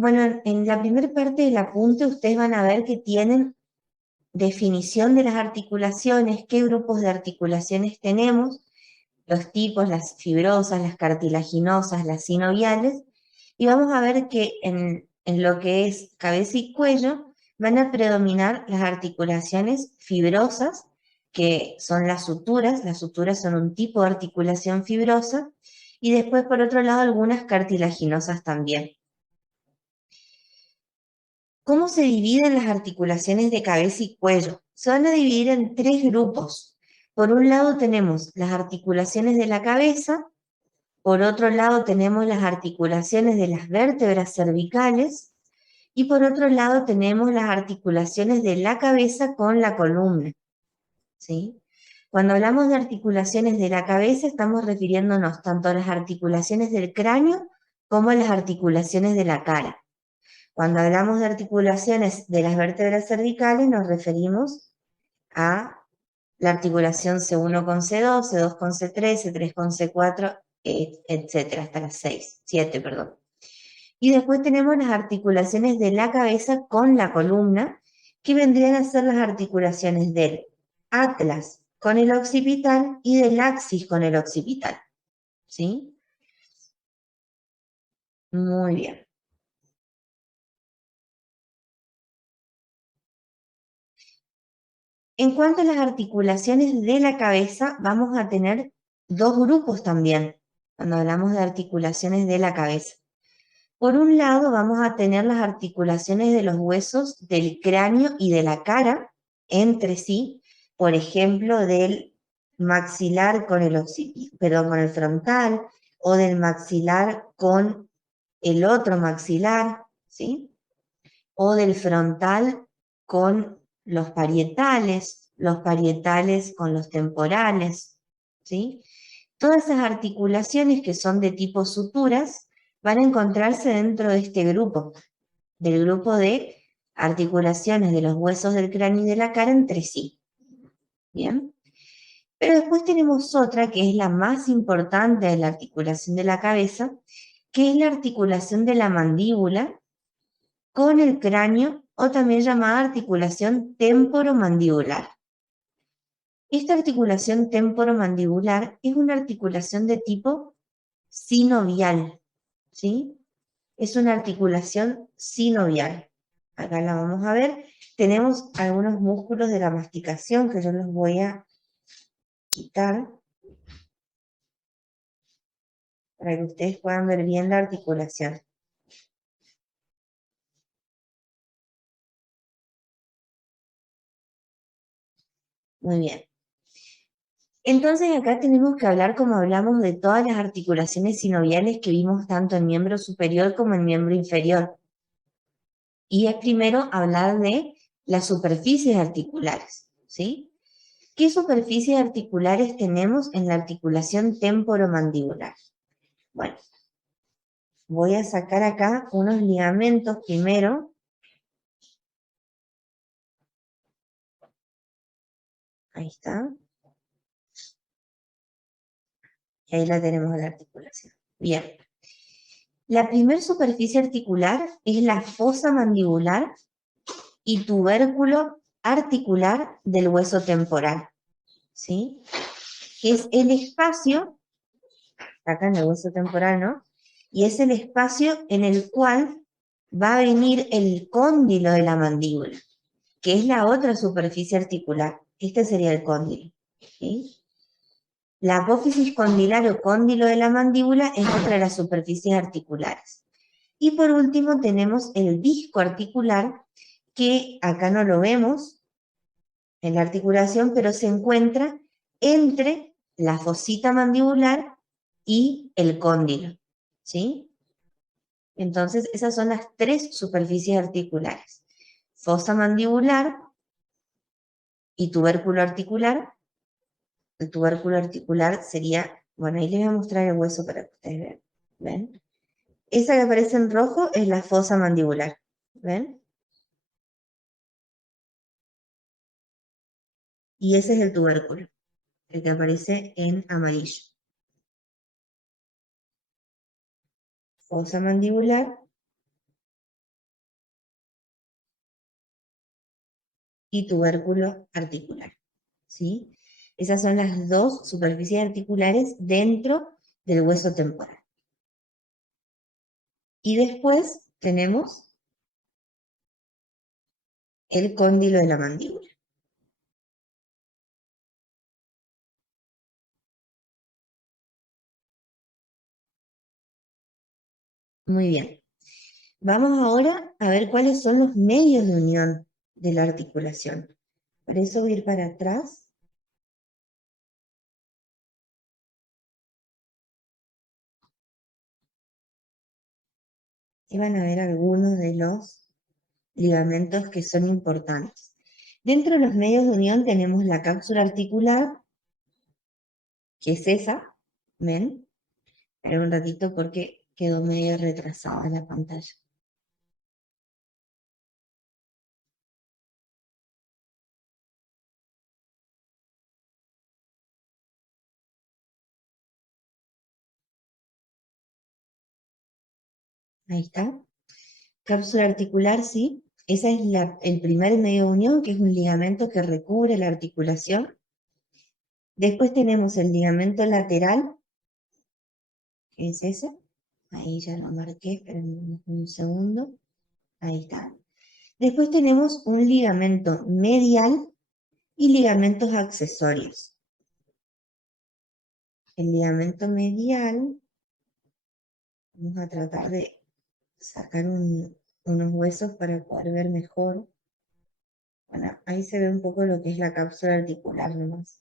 Bueno, en la primera parte del apunte ustedes van a ver que tienen definición de las articulaciones, qué grupos de articulaciones tenemos, los tipos, las fibrosas, las cartilaginosas, las sinoviales, y vamos a ver que en lo que es cabeza y cuello van a predominar las articulaciones fibrosas, que son las suturas son un tipo de articulación fibrosa, y después por otro lado algunas cartilaginosas también. ¿Cómo se dividen las articulaciones de cabeza y cuello? Se van a dividir en tres grupos. Por un lado tenemos las articulaciones de la cabeza, por otro lado tenemos las articulaciones de las vértebras cervicales y por otro lado tenemos las articulaciones de la cabeza con la columna, ¿sí? Cuando hablamos de articulaciones de la cabeza estamos refiriéndonos tanto a las articulaciones del cráneo como a las articulaciones de la cara. Cuando hablamos de articulaciones de las vértebras cervicales, nos referimos a la articulación C1 con C2, C2 con C3, C3 con C4, etcétera, hasta las 6, 7, perdón. Y después tenemos las articulaciones de la cabeza con la columna, que vendrían a ser las articulaciones del atlas con el occipital y del axis con el occipital. ¿Sí? Muy bien. En cuanto a las articulaciones de la cabeza, vamos a tener dos grupos también, cuando hablamos de articulaciones de la cabeza. Por un lado, vamos a tener las articulaciones de los huesos del cráneo y de la cara entre sí, por ejemplo, del maxilar con el con el frontal, o del maxilar con el otro maxilar, ¿sí? O del frontal con los parietales con los temporales, ¿sí? Todas esas articulaciones que son de tipo suturas van a encontrarse dentro de este grupo, del grupo de articulaciones de los huesos del cráneo y de la cara entre sí, ¿bien? Pero después tenemos otra que es la más importante de la articulación de la cabeza, que es la articulación de la mandíbula con el cráneo o también llamada articulación temporomandibular. Esta articulación temporomandibular es una articulación de tipo sinovial, ¿sí? Es una articulación sinovial. Acá la vamos a ver. Tenemos algunos músculos de la masticación que yo los voy a quitar para que ustedes puedan ver bien la articulación. Muy bien. Entonces acá tenemos que hablar como hablamos de todas las articulaciones sinoviales que vimos tanto en miembro superior como en miembro inferior. Y es primero hablar de las superficies articulares, ¿sí? ¿Qué superficies articulares tenemos en la articulación temporomandibular? Bueno, voy a sacar acá unos ligamentos primero. Ahí está. Y ahí la tenemos la articulación. Bien. La primera superficie articular es la fosa mandibular y tubérculo articular del hueso temporal, ¿sí? Que es el espacio, acá en el hueso temporal, ¿no? Y es el espacio en el cual va a venir el cóndilo de la mandíbula, que es la otra superficie articular. Este sería el cóndilo, ¿sí? La apófisis condilar o cóndilo de la mandíbula es otra de las superficies articulares. Y por último tenemos el disco articular, que acá no lo vemos en la articulación, pero se encuentra entre la fosita mandibular y el cóndilo, ¿sí? Entonces, esas son las tres superficies articulares. Fosa mandibular y tubérculo articular. El tubérculo articular sería, bueno, ahí les voy a mostrar el hueso para que ustedes vean. ¿Ven? Esa que aparece en rojo es la fosa mandibular. ¿Ven? Y ese es el tubérculo, el que aparece en amarillo. Fosa mandibular y tubérculo articular, ¿sí? Esas son las dos superficies articulares dentro del hueso temporal. Y después tenemos el cóndilo de la mandíbula. Muy bien. Vamos ahora a ver cuáles son los medios de unión de la articulación. Por eso voy a ir para atrás. Y van a ver algunos de los ligamentos que son importantes. Dentro de los medios de unión tenemos la cápsula articular, que es esa, ¿ven? Espera un ratito porque quedó medio retrasada la pantalla. Ahí está. Cápsula articular, sí. Ese es el primer medio de unión, que es un ligamento que recubre la articulación. Después tenemos el ligamento lateral, que es ese. Ahí ya lo marqué, esperen un segundo. Ahí está. Después tenemos un ligamento medial y ligamentos accesorios. El ligamento medial, vamos a tratar de sacar unos huesos para poder ver mejor. Bueno, ahí se ve un poco lo que es la cápsula articular nomás.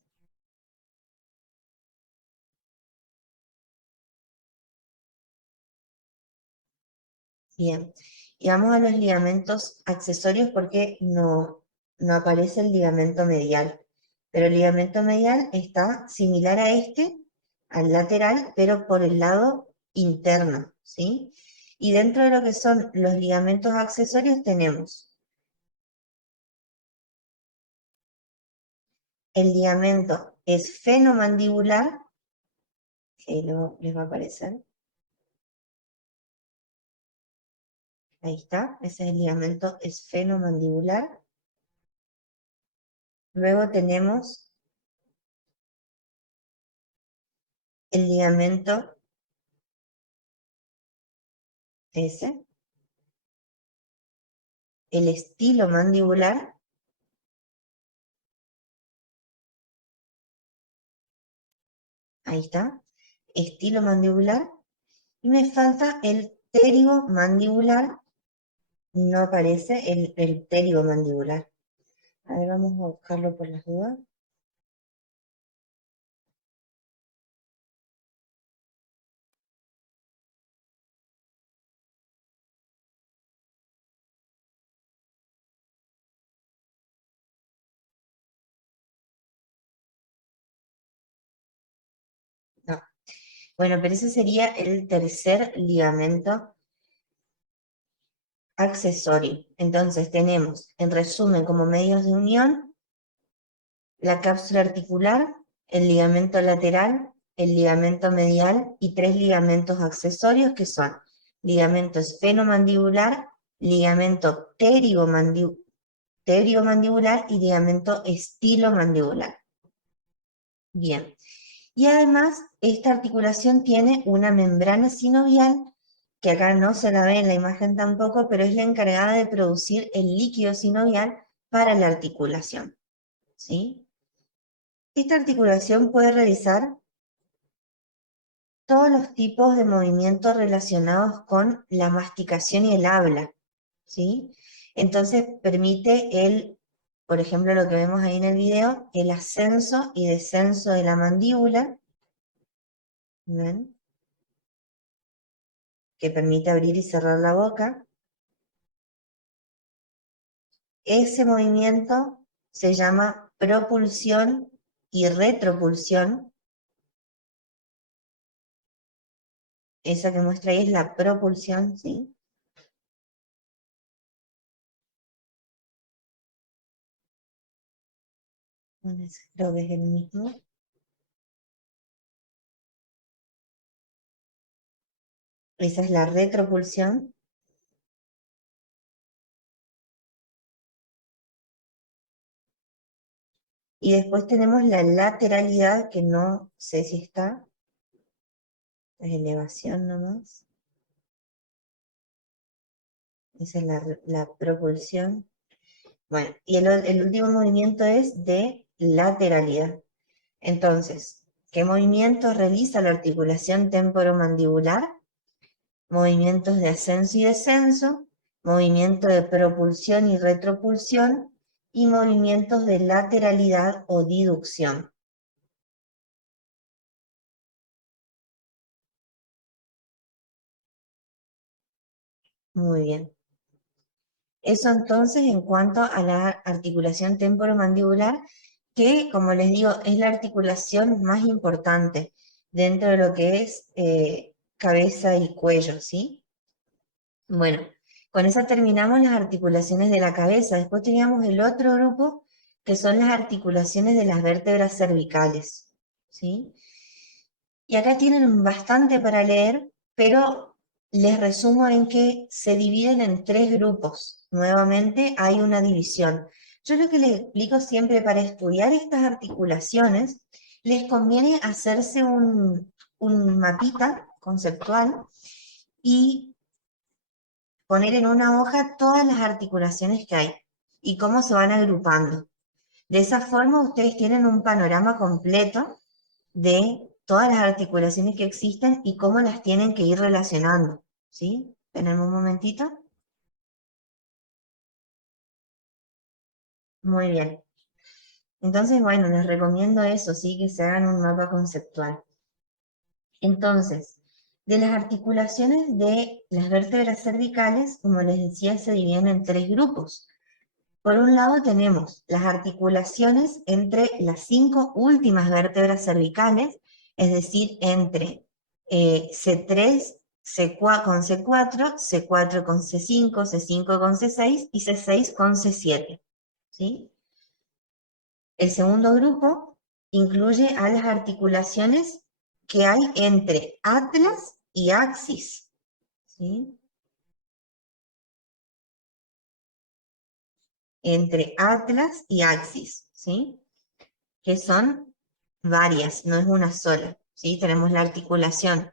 Bien, y vamos a los ligamentos accesorios porque no aparece el ligamento medial. Pero el ligamento medial está similar a este, al lateral, pero por el lado interno, ¿sí? Y dentro de lo que son los ligamentos accesorios tenemos el ligamento esfenomandibular, que luego les va a aparecer. Ahí está, ese es el ligamento esfenomandibular. Luego tenemos el ligamento ese, el estilo mandibular. Ahí está, estilo mandibular. Y me falta el pterigo mandibular. No aparece el pterigo mandibular. A ver, vamos a buscarlo por las dudas. No. Bueno, pero ese sería el tercer ligamento accesorio. Entonces tenemos, en resumen, como medios de unión, la cápsula articular, el ligamento lateral, el ligamento medial y tres ligamentos accesorios que son ligamento esfenomandibular, ligamento pterigomandibular y ligamento estilomandibular. Bien. Y además, esta articulación tiene una membrana sinovial, que acá no se la ve en la imagen tampoco, pero es la encargada de producir el líquido sinovial para la articulación, ¿sí? Esta articulación puede realizar todos los tipos de movimientos relacionados con la masticación y el habla, ¿sí? Entonces permite por ejemplo, lo que vemos ahí en el video, el ascenso y descenso de la mandíbula, ¿ven? Que permite abrir y cerrar la boca. Ese movimiento se llama propulsión y retropulsión. Esa que muestra ahí es la propulsión, ¿sí? Creo que es el mismo. Esa es la retropulsión. Y después tenemos la lateralidad, que no sé si está, es elevación nomás. Esa es la propulsión. Bueno, y el último movimiento es de lateralidad. Entonces, ¿qué movimientos realiza la articulación temporomandibular? Movimientos de ascenso y descenso, movimiento de propulsión y retropulsión, y movimientos de lateralidad o diducción. Muy bien. Eso entonces en cuanto a la articulación temporomandibular, que como les digo, es la articulación más importante dentro de lo que es cabeza y cuello, ¿sí? Bueno, con eso terminamos las articulaciones de la cabeza. Después teníamos el otro grupo, que son las articulaciones de las vértebras cervicales, ¿sí? Y acá tienen bastante para leer, pero les resumo en que se dividen en tres grupos. Nuevamente hay una división. Yo lo que les explico siempre, para estudiar estas articulaciones, les conviene hacerse un mapita conceptual y poner en una hoja todas las articulaciones que hay y cómo se van agrupando. De esa forma ustedes tienen un panorama completo de todas las articulaciones que existen y cómo las tienen que ir relacionando, ¿sí? Tenemos un momentito. Muy bien. Entonces, bueno, les recomiendo eso, sí, que se hagan un mapa conceptual. Entonces, de las articulaciones de las vértebras cervicales, como les decía, se dividen en tres grupos. Por un lado tenemos las articulaciones entre las 5 últimas vértebras cervicales, es decir, entre C3 con C4, C4 con C5, C5 con C6 y C6 con C7. ¿Sí? El segundo grupo incluye a las articulaciones que hay entre atlas y axis. ¿Sí? Entre atlas y axis, ¿sí? Que son varias, no es una sola, ¿sí? Tenemos la articulación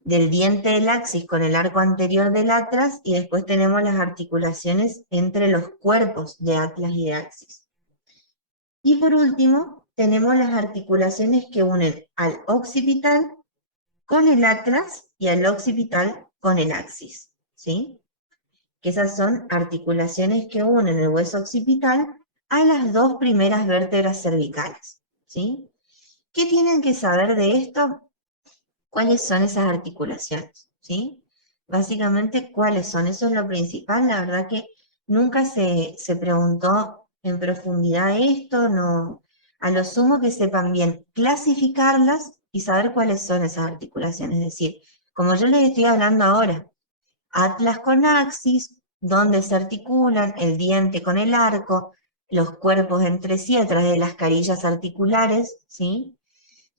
del diente del axis con el arco anterior del atlas y después tenemos las articulaciones entre los cuerpos de atlas y de axis. Y por último, tenemos las articulaciones que unen al occipital con el atlas y al occipital con el axis, ¿sí? Que esas son articulaciones que unen el hueso occipital a las dos primeras vértebras cervicales, ¿sí? ¿Qué tienen que saber de esto? ¿Cuáles son esas articulaciones? ¿Sí? Básicamente, ¿cuáles son? Eso es lo principal. La verdad que nunca se preguntó en profundidad esto, no. A lo sumo que sepan bien clasificarlas y saber cuáles son esas articulaciones. Es decir, como yo les estoy hablando ahora, atlas con axis, donde se articulan el diente con el arco, los cuerpos entre sí a través de las carillas articulares, ¿sí?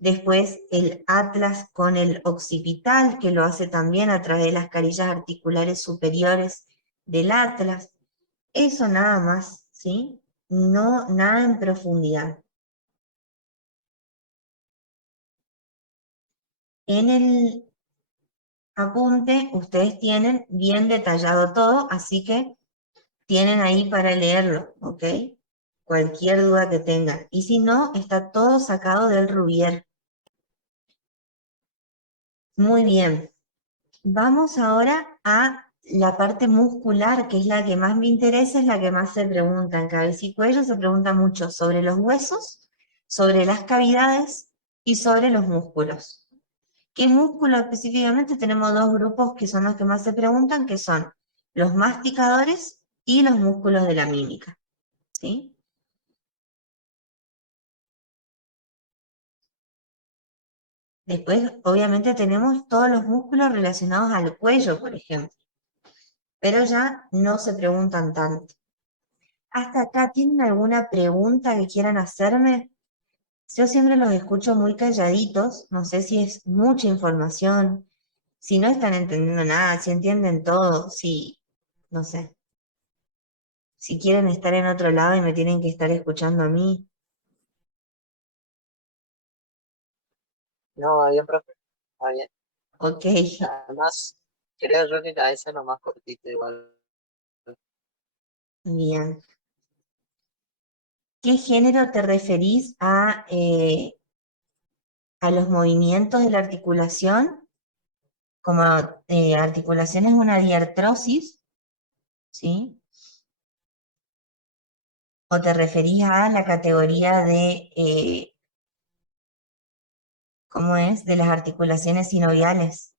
Después el atlas con el occipital, que lo hace también a través de las carillas articulares superiores del atlas. Eso nada más, ¿sí? No, nada en profundidad. En el apunte ustedes tienen bien detallado todo, así que tienen ahí para leerlo, ¿ok? Cualquier duda que tengan. Y si no, está todo sacado del Rubier. Muy bien. Vamos ahora a la parte muscular, que es la que más me interesa, es la que más se pregunta. En cabeza y cuello se pregunta mucho sobre los huesos, sobre las cavidades y sobre los músculos. ¿Qué músculos específicamente? Tenemos dos grupos que son los que más se preguntan, que son los masticadores y los músculos de la mímica. ¿Sí? Después, obviamente, tenemos todos los músculos relacionados al cuello, por ejemplo, pero ya no se preguntan tanto. Hasta acá, ¿tienen alguna pregunta que quieran hacerme? Yo siempre los escucho muy calladitos, no sé si es mucha información, si no están entendiendo nada, si entienden todo, si, no sé, si quieren estar en otro lado y me tienen que estar escuchando a mí. No, va bien, profe. Va bien. Ok, Además, creo yo que cabeza es lo más cortito igual. bien. ¿Qué género te referís a los movimientos de la articulación? Como articulación es una diartrosis, ¿sí? ¿O te referís a la categoría de, ¿cómo es? De las articulaciones sinoviales.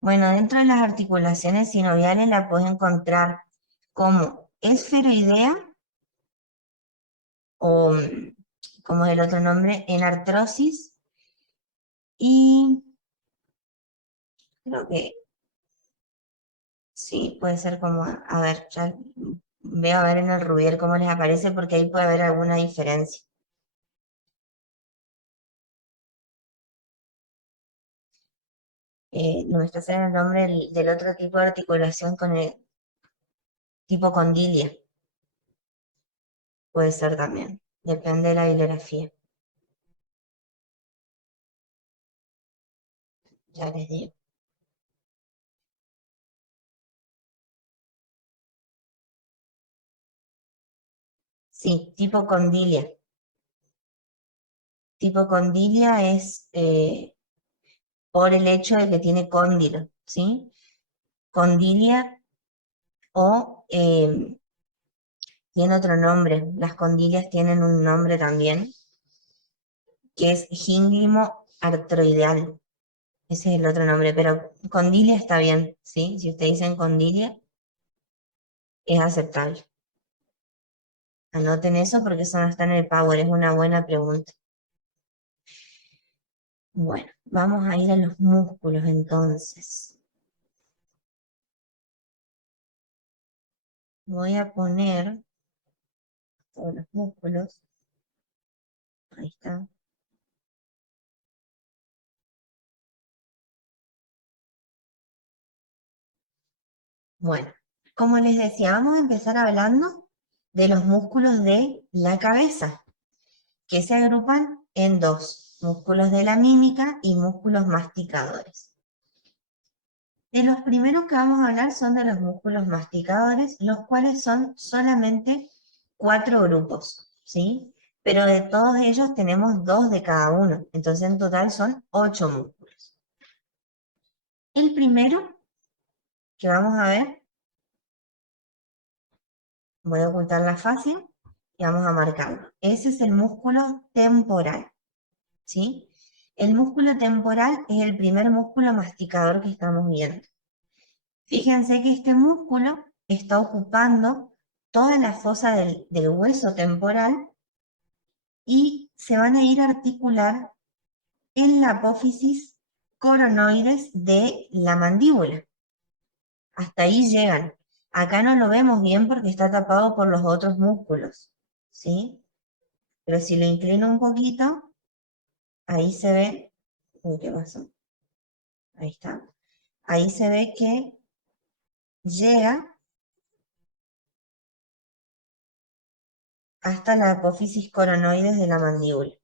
Bueno, dentro de las articulaciones sinoviales la puedes encontrar como esferoidea o, como es el otro nombre, en artrosis y creo que sí, puede ser como, a ver, ya veo a ver en el Rubier cómo les aparece porque ahí puede haber alguna diferencia. No me está haciendo el nombre del otro tipo de articulación con el tipo condilia. Puede ser también, depende de la bibliografía. Ya les digo. Sí, tipo condilia. Tipo condilia es por el hecho de que tiene cóndilo, ¿sí? Condilia o tiene otro nombre. Las condilias tienen un nombre también, que es gínglimo artroideal. Ese es el otro nombre, pero condilia está bien, ¿sí? Si ustedes dicen condilia, es aceptable. Anoten eso porque eso no está en el Power, es una buena pregunta. Bueno, vamos a ir a los músculos entonces. Voy a poner todos los músculos. Ahí está. Bueno, como les decía, vamos a empezar hablando de los músculos de la cabeza, que se agrupan en dos, músculos de la mímica y músculos masticadores. De los primeros que vamos a hablar son de los músculos masticadores, los cuales son solamente 4 grupos, ¿sí? Pero de todos ellos tenemos 2 de cada uno, entonces en total son 8 músculos. El primero que vamos a ver, voy a ocultar la fascia y vamos a marcarlo. Ese es el músculo temporal, ¿sí? El músculo temporal es el primer músculo masticador que estamos viendo. Fíjense que este músculo está ocupando toda la fosa del hueso temporal y se van a ir a articular en la apófisis coronoides de la mandíbula. Hasta ahí llegan. Acá no lo vemos bien porque está tapado por los otros músculos, ¿sí? Pero si lo inclino un poquito, ahí se ve, uy, ¿qué pasó? Ahí está. Ahí se ve que llega hasta la apófisis coronoides de la mandíbula,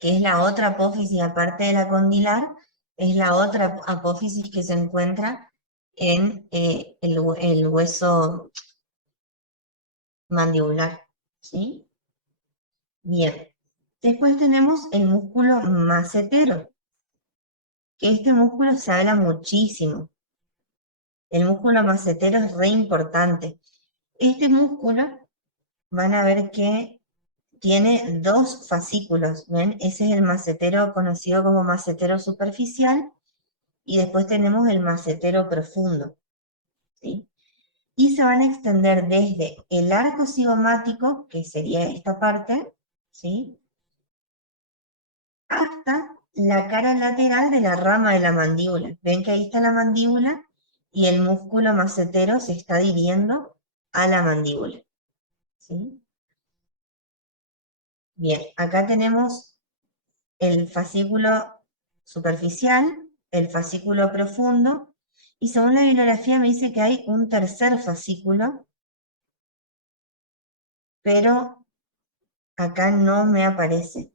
que es la otra apófisis aparte de la condilar, es la otra apófisis que se encuentra en el hueso mandibular, ¿sí? Bien. Después tenemos el músculo macetero, que este músculo se habla muchísimo. El músculo macetero es re importante. Este músculo van a ver que tiene 2 fascículos, ¿ven? Ese es el macetero conocido como macetero superficial y después tenemos el macetero profundo, ¿sí? Y se van a extender desde el arco cigomático, que sería esta parte, ¿sí? Hasta la cara lateral de la rama de la mandíbula. Ven que ahí está la mandíbula y el músculo macetero se está adhiriendo a la mandíbula, ¿sí? Bien, acá tenemos el fascículo superficial, el fascículo profundo, y según la bibliografía me dice que hay un tercer fascículo, pero acá no me aparece,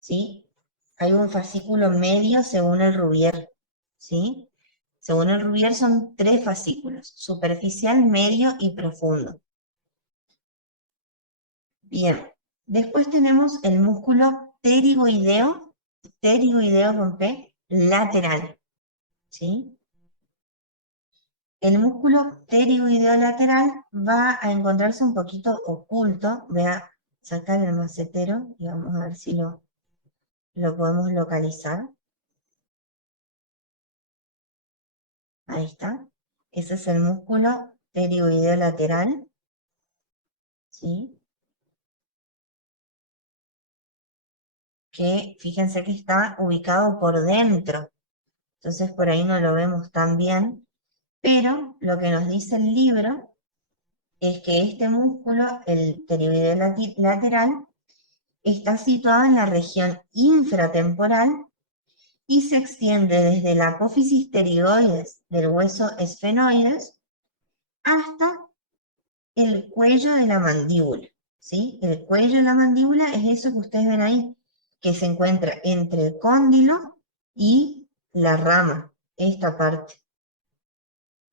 ¿sí? Hay un fascículo medio según el Rubier, ¿sí? Según el Rubier son 3 fascículos, superficial, medio y profundo. Bien, después tenemos el músculo pterigoideo con P, lateral, ¿sí? El músculo pterigoideo lateral va a encontrarse un poquito oculto. Voy a sacar el macetero y vamos a ver si lo podemos localizar. Ahí está. Ese es el músculo pterigoideo lateral, ¿sí? Que fíjense que está ubicado por dentro. Entonces por ahí no lo vemos tan bien. Pero lo que nos dice el libro es que este músculo, el pterigoideo lateral, está situado en la región infratemporal y se extiende desde la apófisis pterigoides del hueso esfenoides hasta el cuello de la mandíbula, ¿sí? El cuello de la mandíbula es eso que ustedes ven ahí, que se encuentra entre el cóndilo y la rama, esta parte.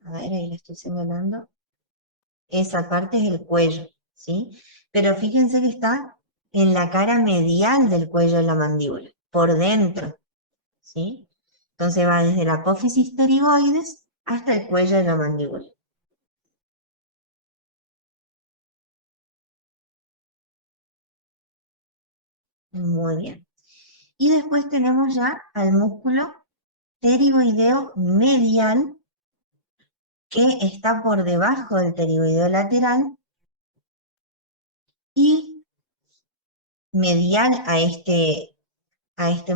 A ver, ahí le estoy señalando. Esa parte es el cuello, ¿sí? Pero fíjense que está en la cara medial del cuello de la mandíbula, por dentro, ¿sí? Entonces va desde la apófisis pterigoides hasta el cuello de la mandíbula. Muy bien. Y después tenemos ya al músculo pterigoideo medial, que está por debajo del pterigoideo lateral y medial a este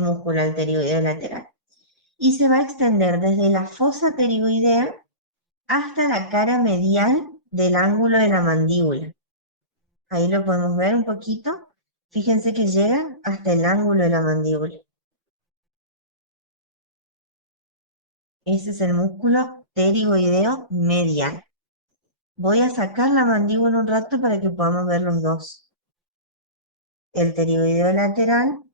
músculo, al pterigoideo lateral. Y se va a extender desde la fosa pterigoidea hasta la cara medial del ángulo de la mandíbula. Ahí lo podemos ver un poquito. Fíjense que llega hasta el ángulo de la mandíbula. Ese es el músculo pterigoideo medial. Voy a sacar la mandíbula un rato para que podamos ver los dos. El pterigoideo lateral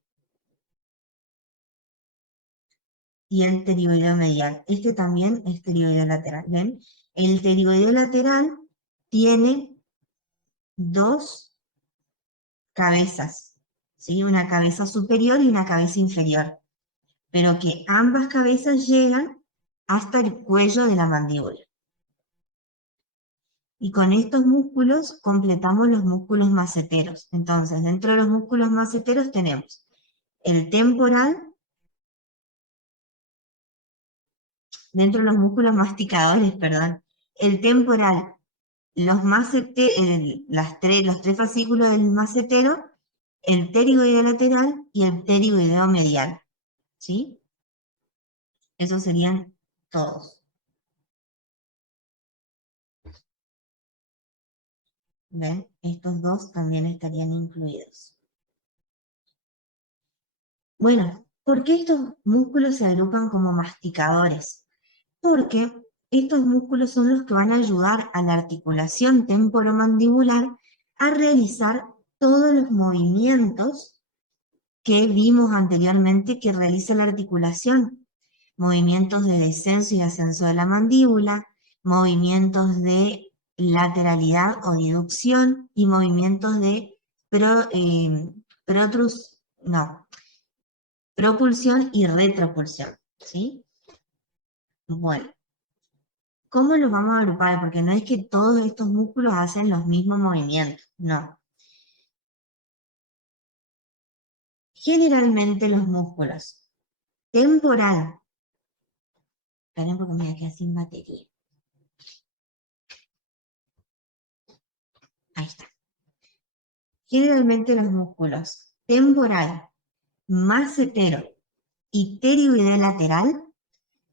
y el pterigoideo medial. Este también es pterigoideo lateral. ¿Ven? El pterigoideo lateral tiene 2 cabezas, ¿sí? Una cabeza superior y una cabeza inferior, pero que ambas cabezas llegan hasta el cuello de la mandíbula. Y con estos músculos completamos los músculos maceteros. Entonces, dentro de los músculos maceteros tenemos el temporal, dentro de los músculos masticadores, perdón, el temporal, los los 3 fascículos del macetero, el pterigoideo lateral y el pterigoideo medial, ¿sí? Esos serían todos. ¿Ven? Estos dos también estarían incluidos. Bueno, ¿por qué estos músculos se agrupan como masticadores? Porque estos músculos son los que van a ayudar a la articulación temporomandibular a realizar todos los movimientos que vimos anteriormente que realiza la articulación. Movimientos de descenso y ascenso de la mandíbula, movimientos de lateralidad o deducción y movimientos de propulsión y retropulsión, ¿sí? Bueno, ¿cómo los vamos a agrupar? Porque no es que todos estos músculos hacen los mismos movimientos, no. Generalmente los músculos temporal, esperen porque me voy a quedar sin batería. Ahí está. Generalmente los músculos temporal, macetero y pterigoideo lateral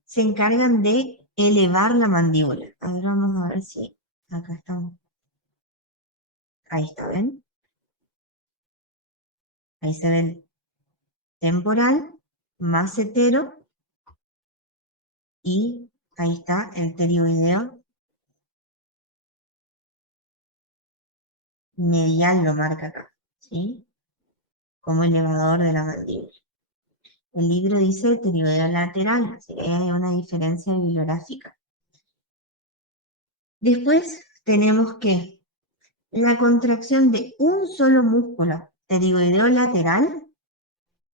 se encargan de elevar la mandíbula. Ahora vamos a ver si acá estamos. Ahí está, ¿ven? Ahí se ve el temporal, macetero y ahí está el pterigoideo medial lo marca acá, ¿sí? Como elevador de la mandíbula. El libro dice pterigoideo lateral, así que hay una diferencia bibliográfica. Después tenemos que la contracción de un solo músculo pterigoideo lateral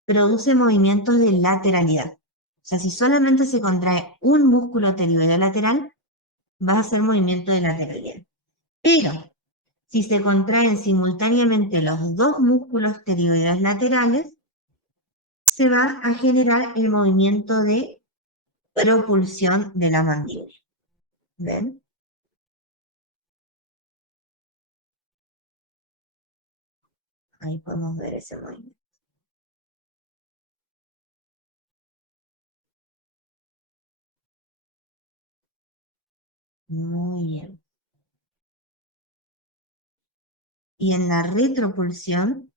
produce movimientos de lateralidad. O sea, si solamente se contrae un músculo pterigoideo lateral, va a hacer movimiento de lateralidad. Pero si se contraen simultáneamente los dos músculos pterigoideos laterales, se va a generar el movimiento de propulsión de la mandíbula. ¿Ven? Ahí podemos ver ese movimiento. Muy bien. Y en la retropulsión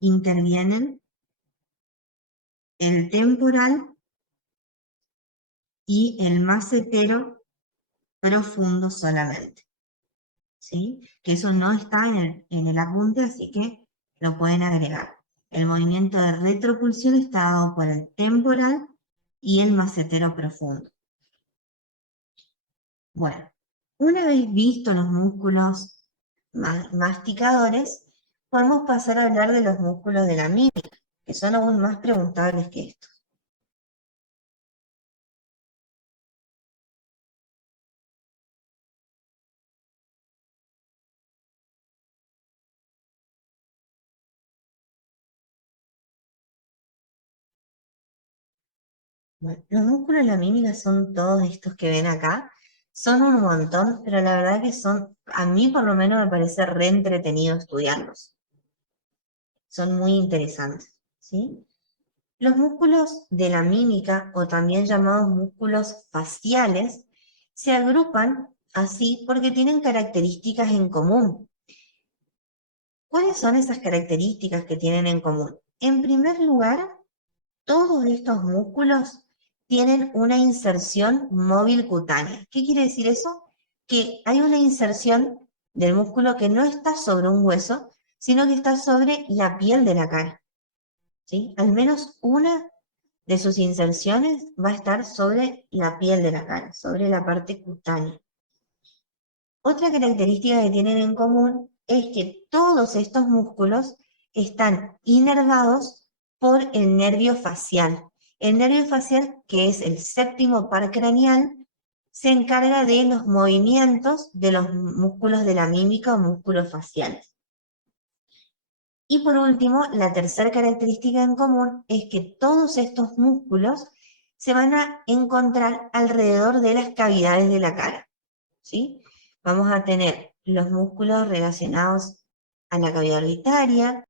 intervienen el temporal y el macetero profundo solamente. ¿Sí? Que eso no está en el apunte, así que lo pueden agregar. El movimiento de retropulsión está dado por el temporal y el macetero profundo. Bueno, una vez vistos los músculos masticadores, podemos pasar a hablar de los músculos de la mímica, que son aún más preguntables que estos. Bueno, los músculos de la mímica son todos estos que ven acá. Son un montón, pero la verdad que son, a mí por lo menos me parece re entretenido estudiarlos. Son muy interesantes, ¿sí? Los músculos de la mímica, o también llamados músculos faciales, se agrupan así porque tienen características en común. ¿Cuáles son esas características que tienen en común? En primer lugar, todos estos músculos tienen una inserción móvil cutánea. ¿Qué quiere decir eso? Que hay una inserción del músculo que no está sobre un hueso, sino que está sobre la piel de la cara. ¿Sí? Al menos una de sus inserciones va a estar sobre la piel de la cara, sobre la parte cutánea. Otra característica que tienen en común es que todos estos músculos están inervados por el nervio facial. El nervio facial, que es el séptimo par craneal, se encarga de los movimientos de los músculos de la mímica o músculos faciales. Y por último, la tercera característica en común es que todos estos músculos se van a encontrar alrededor de las cavidades de la cara, ¿sí? Vamos a tener los músculos relacionados a la cavidad orbitaria,